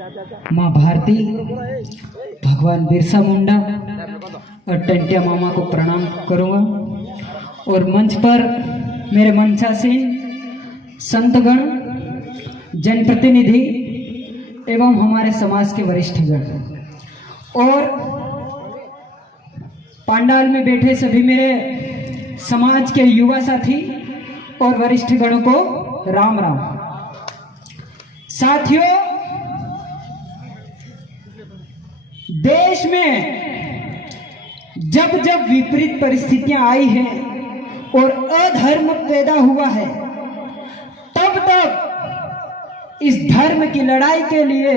माँ भारती, भगवान बिरसा मुंडा और टंटिया मामा को प्रणाम करूँगा। और मंच पर मेरे मंचासीन संतगण, जनप्रतिनिधि एवं हमारे समाज के वरिष्ठगण और पंडाल में बैठे सभी मेरे समाज के युवा साथी और वरिष्ठ गणों को राम राम। साथियों, देश में जब जब विपरीत परिस्थितियां आई हैं और अधर्म पैदा हुआ है, तब तब इस धर्म की लड़ाई के लिए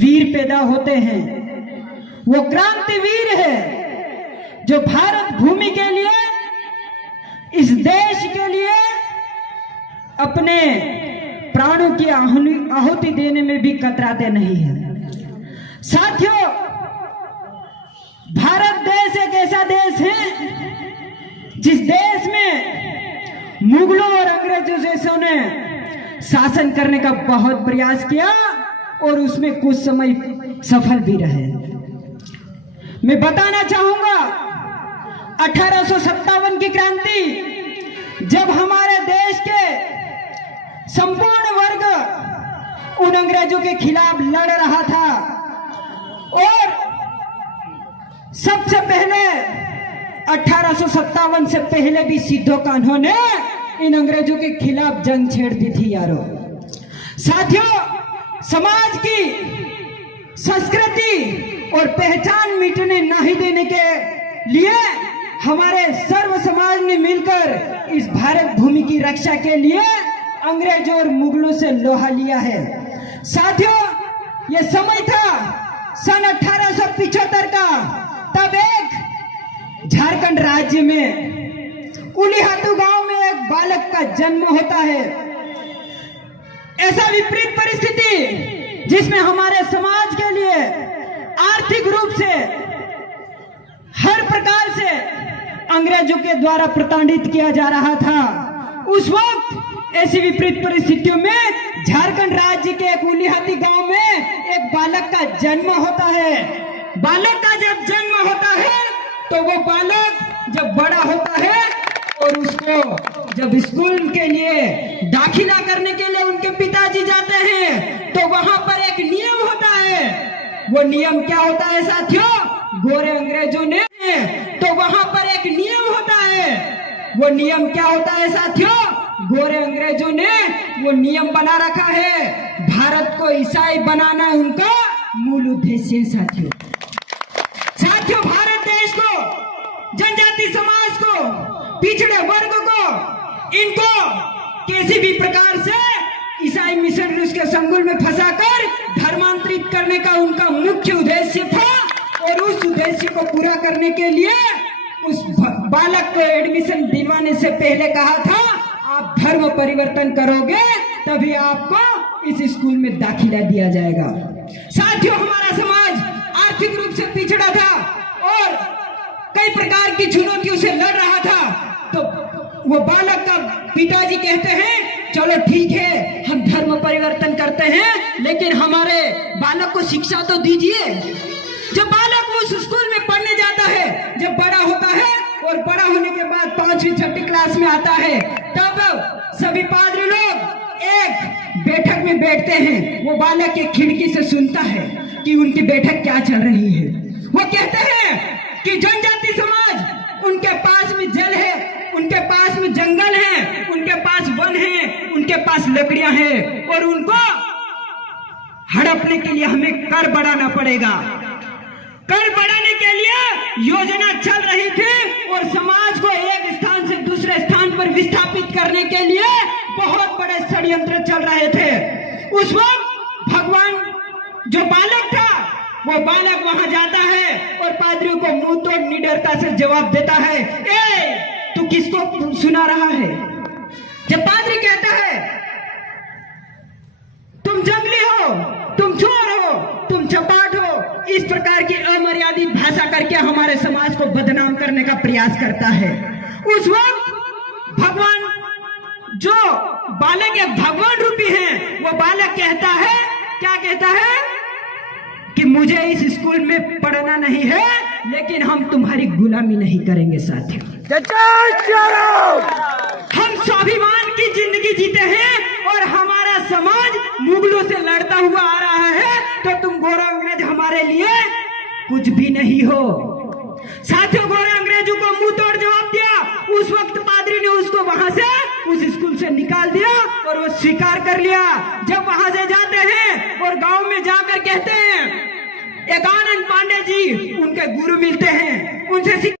वीर पैदा होते हैं। वो क्रांतिवीर है जो भारत भूमि के लिए, इस देश के लिए अपने प्राणों की आहुति देने में भी कतराते नहीं हैं। साथियों, भारत देश एक ऐसा देश है जिस देश में मुगलों और अंग्रेजों जैसों ने शासन करने का बहुत प्रयास किया और उसमें कुछ समय सफल भी रहे। मैं बताना चाहूंगा, 1857 की क्रांति, जब हमारे देश के संपूर्ण वर्ग उन अंग्रेजों के खिलाफ लड़ रहा था और सबसे पहले 1857 से पहले भी सिद्धो कान्हों ने इन अंग्रेजों के खिलाफ जंग छेड़ दी थी यारों। साथियों, समाज की संस्कृति और पहचान मिटने नहीं देने के लिए हमारे सर्व समाज ने मिलकर इस भारत भूमि की रक्षा के लिए अंग्रेजों और मुगलों से लोहा लिया है। साथियों, यह समय था सन 1875 का। तब एक झारखंड राज्य में उलीहातू गांव में एक बालक का जन्म होता है। ऐसा विपरीत परिस्थिति जिसमें हमारे समाज के लिए आर्थिक रूप से हर प्रकार से अंग्रेजों के द्वारा प्रताड़ित किया जा रहा था। उस वक्त ऐसी विपरीत परिस्थितियों में झारखंड राज्य के एक उलीहाती गांव में एक बालक का जन्म होता है। बालक का जब जन्म होता है तो वो बालक जब बड़ा होता है और उसको जब स्कूल के लिए दाखिला करने के लिए उनके पिताजी जाते हैं तो वहां पर एक नियम होता है। वो नियम क्या होता है साथियों? गोरे अंग्रेजों ने, तो वहां पर एक नियम होता है। वो नियम क्या होता है साथियों? गोरे अंग्रेजों ने वो नियम बना रखा है, भारत को ईसाई बनाना उनका मूल उद्देश्य है। साथियों, भारत देश को, जनजाति समाज को, पिछड़े वर्ग को, इनको किसी भी प्रकार से ईसाई मिशनरीज के संगुल में फंसाकर धर्मांतरित करने का उनका मुख्य उद्देश्य था। और उस उद्देश्य को पूरा करने के लिए उस बालक को एडमिशन दिलवाने से पहले कहा था, आप धर्म परिवर्तन करोगे तभी आपको इस स्कूल में दाखिला दिया जाएगा। साथियों, हमारा समाज आर्थिक रूप से पिछड़ा था और कई प्रकार की चुनौतियों से लड़ रहा था। तो वो बालक का पिताजी कहते हैं, चलो ठीक है, हम धर्म परिवर्तन करते हैं, लेकिन हमारे बालक को शिक्षा तो दीजिए। जब बालक उस स्कूल में पढ़ने जाता है, जब बड़ा होता है और बड़ा होने के बाद 5वीं 6वीं क्लास में आता है, तब सभी पादरी लोग एक बैठक में बैठते हैं। वो बालक एक खिड़की से सुनता है कि उनकी बैठक क्या चल रही है। वो कहते हैं कि जनजाति समाज, उनके पास में जल है, उनके पास में जंगल है, उनके पास वन है, उनके पास लकड़ियां हैं और उनको हड़पने के लिए हमें कर बढ़ाना पड़ेगा। कर बढ़ाने के लिए योजना चल रही थी और समाज को एक स्थान से दूसरे स्थान पर विस्थापित करने के लिए बहुत बड़े षड्यंत्र चल रहे थे। उस वक्त भगवान जो बालक था, वो बालक वहां जाता है और पादरियों को मुंह तोड़ निडरता से जवाब देता है, ए, तू किसको सुना रहा है? जब पादरी कहता है, तुम जंगली हो, तुम चोर हो, तुम चपाट हो, इस प्रकार की अमर्यादित भाषा करके हमारे समाज को बदनाम करने का प्रयास करता है। उस वक्त भगवान जो बालक एक भगवान रूपी है, वो बालक कहता है क्या कहता है कि मुझे इस स्कूल में पढ़ना नहीं है, लेकिन हम तुम्हारी गुलामी नहीं करेंगे साथियों। हम स्वाभिमान की जिंदगी जीते हैं और हमारा समाज मुगलों से लड़ता हुआ आ रहा है, तो तुम गोरा अंग्रेज हमारे लिए कुछ भी नहीं हो। साथियों, गोरे अंग्रेजों को मुंह तोड़ जवाब दिया। उस वक्त पादरी ने उसको वहां से, उस स्कूल से निकाल दिया और वो स्वीकार कर लिया। जब वहां से जाते हैं और गांव में जाकर कहते हैं, एकानंद पांडे जी उनके गुरु मिलते हैं, उनसे